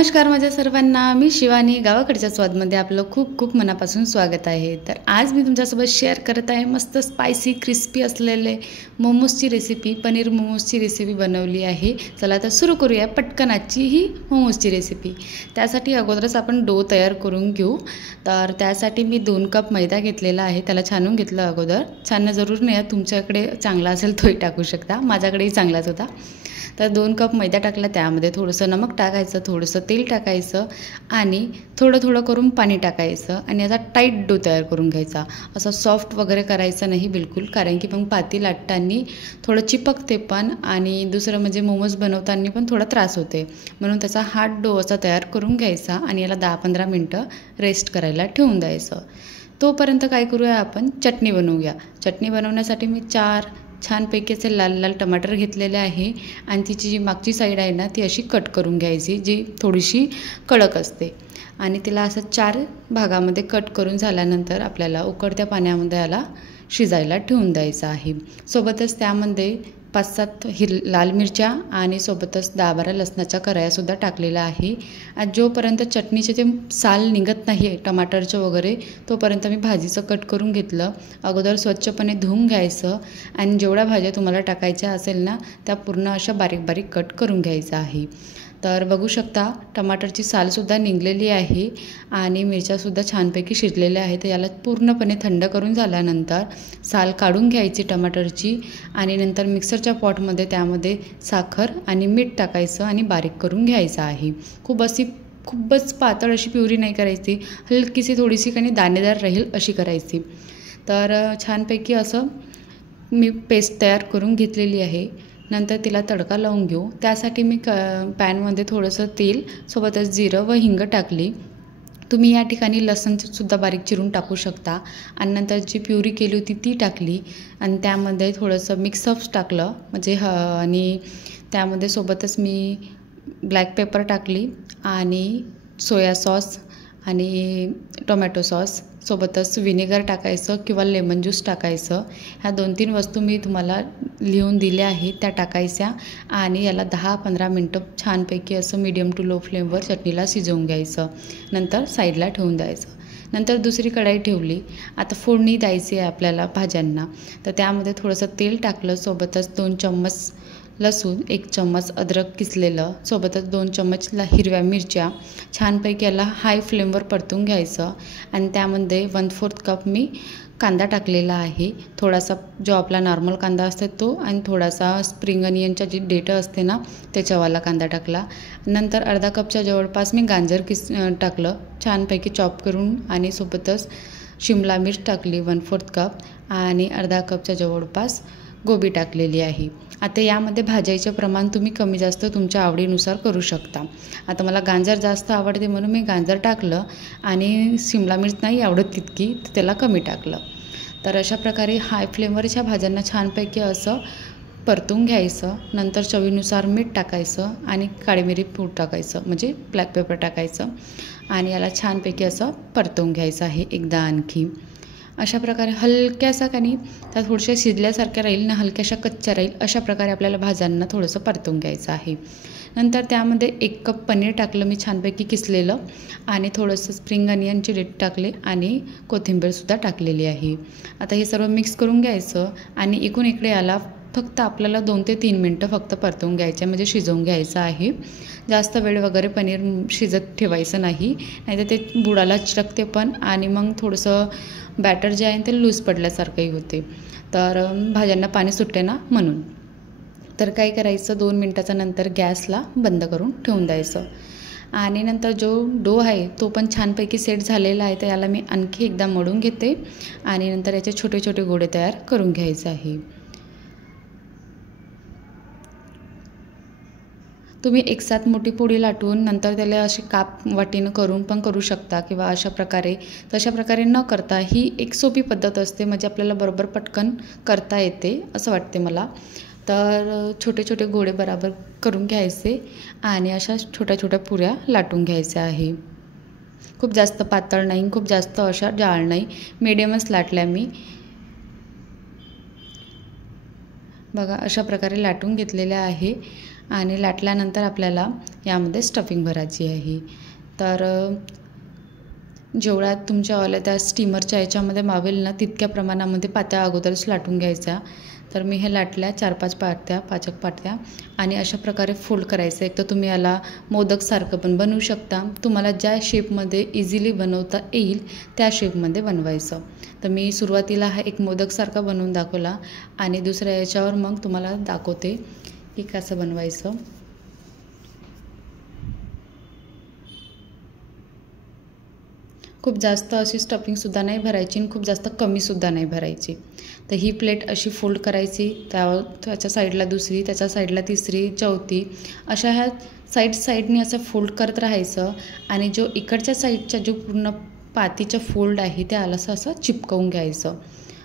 नमस्कार माझ्या सर्वांना, मी शिवानी. गावाकडच्या स्वादमध्ये आपलं खूप खूप मनापासून स्वागत आहे. तर आज मी तुमच्यासोबत शेअर करत आहे मस्त स्पायसी क्रिस्पी असलेले मोमोजची रेसिपी, पनीर मोमोजची रेसिपी बनवली आहे. चला तर सुरू करूया पटकन आजची ही मोमोजची रेसिपी. त्यासाठी अगोदरच आपण डो तयार करून घेऊ. तर त्यासाठी मी 2 कप मैदा घेतलेला आहे. त्याला छानून घेतलं अगोदर. छानणं जरूर नाही, तुमच्याकडे चांगला असेल तोही टाकू शकता. माझ्याकडेही चांगलाच होता. तर 2 कप मैदा टाकला, त्यामध्ये थोडंसं नमक टाकायचं, थोडंसं तेल टाकायचं आणि थोडं थोडं करून पाणी टाकायचं आणि याचा टाईट डो तयार करून घ्यायचा. असं सॉफ्ट वगैरे करायचं नाही बिलकुल, कारण की मग पाती लाटताना थोडं चिपकते पण, आणि दुसरं म्हणजे मोमोज बनवताना पण थोडा त्रास होते. म्हणून त्याचा हार्ड डो असा तयार करून घ्यायचा आणि याला 10-15 मिनटं रेस्ट करायला ठेवून द्यायचं. तोपर्यंत काय करूया, आपण चटणी बनवूया. चटणी बनवण्यासाठी मी 4 छानपैकी असे लाल लाल टमाटर घेतलेले आहे आणि तिची जी मागची साईड आहे ना, ती अशी कट करून घ्यायची, जी थोडीशी कडक असते. आणि तिला असं 4 भागामध्ये कट करून झाल्यानंतर आपल्याला उकळत्या पाण्यामध्ये याला शिजायला ठेवून द्यायचं आहे. सोबतच त्यामध्ये 5-7 लाल मिरच्या आणि सोबतच 10-12 लसणाच्या कऱ्यासुद्धा टाकलेल्या आहे. आणि जोपर्यंत चटणीचे ते साल निघत नाही आहे टमाटरचं वगैरे, तोपर्यंत मी भाजीचं कट करून घेतलं. अगोदर स्वच्छपणे धुवून घ्यायचं आणि जेवढ्या भाज्या तुम्हाला टाकायच्या असेल ना, त्या पूर्ण अशा बारीक बारीक कट करून घ्यायचं आहे. तर बघू शकता टमाटरची सालसुद्धा निघलेली आहे आणि मिरच्यासुद्धा छानपैकी शिजलेल्या आहेत. याला पूर्णपणे थंड करून झाल्यानंतर साल काढून घ्यायची टमाटरची आणि नंतर मिक्सरच्या पॉटमध्ये त्यामध्ये साखर आणि मीठ टाकायचं आणि बारीक करून घ्यायचं आहे. खूपच पातळ अशी प्युरी नाही करायची, हलकीशी थोडीशी काही दाणेदार राहील अशी करायची. तर छानपैकी असं मी पेस्ट तयार करून घेतलेली आहे. नंतर तिला तडका लावून घेऊ. त्यासाठी मी पॅनमध्ये थोडंसं तेल, सोबतच जिरं व हिंग टाकली. तुम्ही या ठिकाणी लसूणसुद्धा बारीक चिरून टाकू शकता. आणि नंतर जी प्युरी केली होती ती टाकली आणि त्यामध्ये थोडंसं मिक्सअप्स टाकलं म्हणजे आणि त्यामध्ये सोबतच मी ब्लॅक पेपर टाकली आणि सोया सॉस आणि टोमॅटो सॉस, सोबतच व्हिनेगर टाकायचं किंवा लेमन ज्यूस टाकायचं. ह्या 2-3 वस्तू मी तुम्हाला लिहून दिल्या आहेत, त्या टाकायच्या आणि याला 10-15 मिनटं छानपैकी असं मीडियम टू लो फ्लेमवर चटणीला शिजवून घ्यायचं. नंतर साईडला ठेवून द्यायचं. नंतर दुसरी कढाई ठेवली. आता फोडणी द्यायची आहे आपल्याला भाज्यांना. तर त्यामध्ये थोडंसं तेल टाकलं, सोबतच 2 चम्मच लसूण, 1 चम्मच अद्रक किसलेलं, सोबतच 2 चम्मच हिरव्या मिरच्या. छानपैकी याला हाय फ्लेमवर परतून घ्यायचं आणि त्यामध्ये 1/4 कप मी कांदा टाकलेला आहे. थोडासा जो आपला नॉर्मल कांदा असतो तो आणि थोडासा स्प्रिंग अनियनच्या जी डेटं असते ना, त्याच्यावाला कांदा टाकला. नंतर अर्धा कपच्या जवळपास मी गाजर टाकलं छानपैकी चॉप करून आणि सोबतच शिमला मिर्च टाकली 1/4 कप आणि अर्धा कपच्या जवळपास गोबी टाकलेली आहे. आता यामध्ये भाजायचं प्रमाण तुम्ही कमी जास्त तुमच्या आवडीनुसार करू शकता. आता मला गाजर जास्त आवडते म्हणून मी गाजर टाकलं आणि शिमला मिर्च नाही आवडत तितकी, तर त्याला कमी टाकलं. तर अशा प्रकारे हाय फ्लेमवरच्या भाज्यांना छानपैकी असं परतून घ्यायचं. नंतर चवीनुसार मीठ टाकायचं आणि काळी मिरी पूड टाकायचं म्हणजे ब्लॅक पेपर टाकायचं आणि याला छानपैकी असं परतून घ्यायचं आहे एकदा आणखी. अशा प्रकारे हलक्यासा काही त्या थोड्याशा शिजल्यासारख्या राहील ना, हलक्याशा कच्च्या राहील अशा प्रकारे आपल्याला भाज्यांना थोडंसं परतून घ्यायचं आहे. नंतर त्यामध्ये 1 कप पनीर टाकलं मी छानपैकी किसलेलं आणि थोडंसं स्प्रिंग अनियनचे डेट टाकले आणि कोथिंबीरसुद्धा टाकलेली आहे. आता हे सर्व मिक्स करून घ्यायचं आणि इकडून इकडे याला फक्त आपल्याला 2 ते 3 मिनटं फक्त परतवून घ्यायचं म्हणजे शिजवून घ्यायचं आहे. जास्त वेळ वगैरे पनीर शिजत ठेवायचं नाही, नाहीतर ते बुडाला चिटकते पण आणि मग थोडंसं बॅटर जे आहे ते लूज पडल्यासारखंही होते. तर भाज्यांना पाणी सुटते ना म्हणून. तर काय करायचं, 2 मिनटाच्या नंतर गॅसला बंद करून ठेवून द्यायचं. आणि नंतर जो डो आहे तो पण छानपैकी सेट झालेला आहे. तर याला मी आणखी एकदा मळून घेते आणि नंतर याचे छोटे छोटे गोळे तयार करून घ्यायचे आहे. तुम्ही एकसाथ मोठी पोळी लाटून नंतर त्याला अशी काप वाटीनं करून पण करू शकता किंवा तशा प्रकारे न करता ही एक सोपी पद्धत असते, म्हणजे आपल्याला बरोबर पटकन करता येते असं वाटते मला. तर छोटे छोटे गोळे बरोबर करून घ्यायचे आणि अशा छोट्या छोट्या पुऱ्या लाटून घ्यायच्या आहे. खूप जास्त पातळ नाही, खूप जास्त अशा जाड नाही, मीडियमच लाटल्या मी. बघा अशा प्रकारे लाटून घेतलेल्या आहे आणि लाटल्यानंतर आपल्याला यामध्ये स्टफिंग भरायची आहे। तर जेवढ्या तुमच्या ऑइल त्या स्टीमरच्या याच्यामध्ये मावेल ना तितक्या प्रमाणामध्ये पात्या अगोदरच लाटून घ्यायच्या। तर मी हे लाटल्या 4-5 पात्या, 5 पात्या आणि अशा प्रकारे फोल्ड करायचं। एक तर तुम्ही याला मोदकसारखं पण बनवू शकता, तुम्हाला ज्या शेपमध्ये इझिली बनवता येईल त्या शेपमध्ये बनवायचं। तर मी सुरुवातीला हा एक मोदकसारखा बनवून दाखवला आणि दुसऱ्या याच्यावर मग तुम्हाला दाखवते की कसं बनवायचं। खूप जास्त अशी स्टफिंगसुद्धा नाही भरायची आणि खूप जास्त कमीसुद्धा नाही भरायची। तर ही प्लेट अशी फोल्ड करायची, त्याच्या साईडला दुसरी, त्याच्या साईडला तिसरी, चौथी, अशा ह्या साईडने असं फोल्ड करत राहायचं आणि जो इकडच्या साईडच्या जो पूर्ण पातीचा फोल्ड आहे त्याला असं चिपकवून घ्यायचं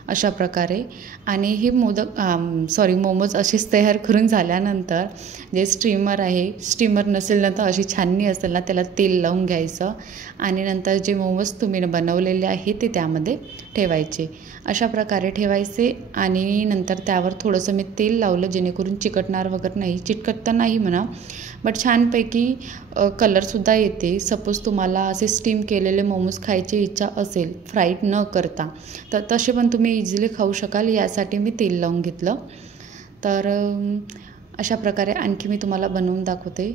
अशा प्रकारे। आणि हे मोमोज असेच तयार करून झाल्यानंतर जे स्टीमर आहे, स्टीमर नसेल ना तर अशी छाननी असेल ना त्याला तेल लावून घ्यायचं आणि नंतर जे मोमोज तुम्ही बनवलेले आहे ते त्यामध्ये ठेवायचे। अशा प्रकारे ठेवायचे आणि नंतर त्यावर थोडंसं मी तेल लावलं जेणेकरून चिकटणार वगैरे नाही, चिकटत नाही म्हणा, बट छानपैकी कलरसुद्धा येते। सपोज तुम्हाला असे स्टीम केलेले मोमोज खायची इच्छा असेल फ्राईड न करता तर तसे पण तुम्ही इझिली खाऊ शकाल, यासाठी मी तेल लावून घेतलं। तर अशा प्रकारे आणखी मी तुम्हाला बनवून दाखवते।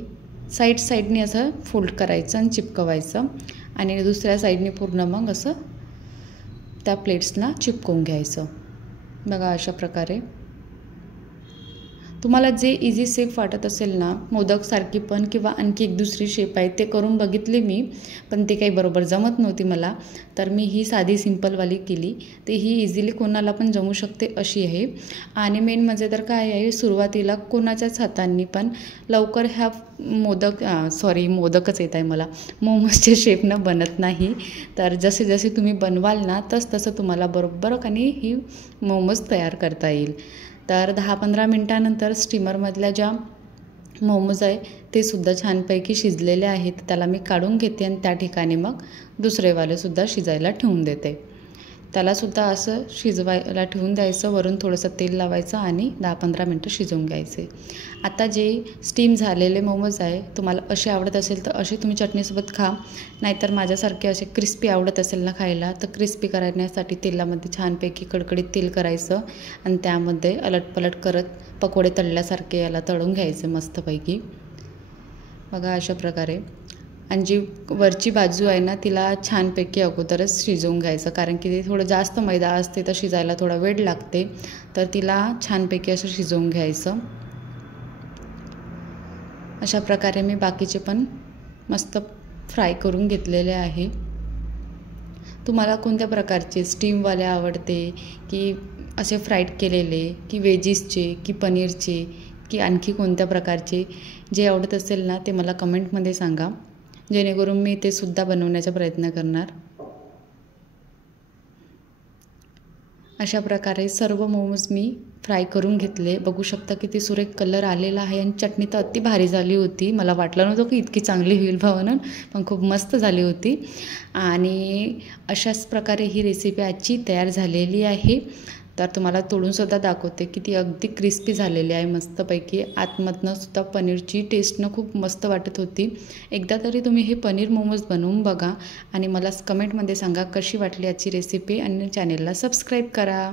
साईडने असं फोल्ड करायचं आणि चिपकवायचं आणि दुसऱ्या साईडने पूर्ण मग असं त्या प्लेट्सला चिपकवून घ्यायचं। बघा अशा प्रकारे तुम्हाला जे इझी शेप वाटत असेल ना, मोदकसारखी पण किंवा आणखी एक दुसरी शेप आहे ते करून बघितले मी, पण ते काही बरोबर जमत नव्हती मला, तर मी ही साधी सिंपलवाली केली। ते ही इझिली कोणाला पण जमू शकते अशी आहे। आणि मेन म्हणजे तर काय आहे, सुरुवातीला कोणाच्याच हातांनी पण लवकर ह्या मोदकच येत आहे मला, मोमोजच्या शेपनं बनत नाही। तर जसे जसे तुम्ही बनवाल ना तसं तुम्हाला बरोबर आणि ही मोमोज तयार करता येईल। तर 10-15 मिनटानंतर स्टीमरमधल्या ज्या मोमोज आहे ते सुद्धा छानपैकी शिजलेले आहेत, त्याला मी काढून घेते आणि त्या ठिकाणी मग दुसरेवालेसुद्धा शिजायला ठेवून देते। त्यालासुद्धा असं शिजवायला ठेवून द्यायचं, वरून थोडंसं तेल लावायचं आणि 10-15 मिनटं शिजवून घ्यायचे। आता जे स्टीम झालेले मोमोज आहे, तुम्हाला असे आवडत असेल तर असे तुम्ही चटणीसोबत खा, नाहीतर माझ्यासारखे असे क्रिस्पी आवडत असेल ना खायला तर क्रिस्पी करण्यासाठी तेलामध्ये छानपैकी कडकडीत तेल करायचं आणि त्यामध्ये अलटपलट करत पकोडे तळल्यासारखे याला तळून घ्यायचे मस्तपैकी। बघा अशा प्रकारे। आणि जी वरची बाजू आहे ना तिला छानपैकी अगोदरच शिजवून घ्यायचं, कारण की ते थोडं जास्त मैदा असते तर शिजायला थोडा वेळ लागते, तर तिला छानपैकी असं शिजवून घ्यायचं। अशा प्रकारे मी बाकीचे पण मस्त फ्राय करून घेतलेले आहे। तुम्हाला कोणत्या प्रकारचे स्टीमवाले आवडते की असे फ्राईड केलेले की वेजीसचे की पनीरचे की आणखी कोणत्या प्रकारचे, जे आवडत असेल ना ते मला कमेंटमध्ये सांगा, जेणेकरून मी ते सुद्धा बनवण्याचा प्रयत्न करणार। अशा प्रकारे सर्व मोमोज मी फ्राय करून घेतले। बघू शकता किती सुरेख कलर आलेला आहे आणि चटणी तर अति भारी झाली होती। मला वाटलं नव्हतं की इतकी चांगली होईल म्हणून, पण खूप मस्त झाली होती। आणि अशाच प्रकारे ही रेसिपी आजची तयार झालेली आहे। तर तुम्हाला तोडूनसुद्धा दाखवते की ती अगदी क्रिस्पी झालेली आहे मस्तपैकी। आतमधनं सुद्धा पनीरची टेस्टनं खूप मस्त वाटत होती। एकदा तरी तुम्ही हे पनीर मोमोज बनवून बघा आणि मला कमेंटमध्ये सांगा कशी वाटली आजची रेसिपी आणि चॅनेलला सबस्क्राईब करा।